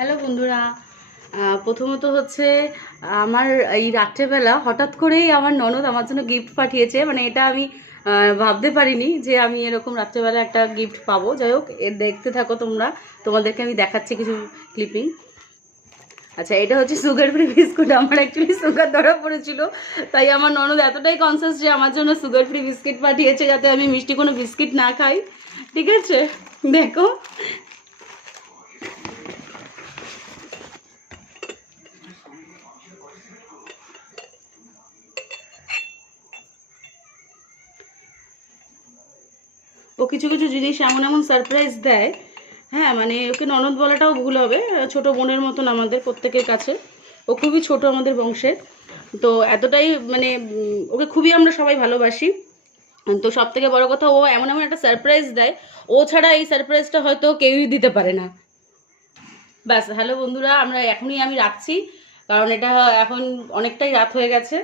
Hello বন্ধুরা, প্রথমত হচ্ছে আমার এই রাত্রেবেলা হঠাৎ করেই আমার ননদ আমার জন্য গিফট পাঠিয়েছে। মানে এটা আমি ভাবতে পারিনি যে আমি এরকম রাত্রেবেলা একটা গিফট পাবো। যাই হোক, এর দেখতে থাকো তোমরা, তোমাদেরকে আমি দেখাচ্ছি কিছু ক্লিপিং। আচ্ছা, এটা হচ্ছে সুগার ফ্রি বিস্কুট। আমার অ্যাকচুয়ালি সুগার ধরা পড়েছিল, তাই আমার ননদ এতটাই কনসিয়াস যে আমার জন্য সুগার ফ্রি বিস্কিট পাঠিয়েছে যাতে আমি মিষ্টি কোনো বিস্কিট না খাই। ঠিক আছে, দেখো। ও কিছু কিছু জিনিস এমন এমন সারপ্রাইজ দেয়। হ্যাঁ, মানে ওকে ননদ বলাটাও ভুল হবে, ছোট বোনের মতন আমাদের প্রত্যেকের কাছে। ও খুবই ছোট আমাদের বংশের, তো এতটাই মানে ওকে খুবই আমরা সবাই ভালোবাসি। তো সব থেকে বড় কথা, ও এমন এমন একটা সারপ্রাইজ দেয়, ও ছাড়া এই সারপ্রাইজটা হয়তো কেউই দিতে পারে না। ব্যাস, হ্যালো বন্ধুরা, আমি রাখছি, কারণ এটা এখন অনেকটাই রাত হয়ে গেছে।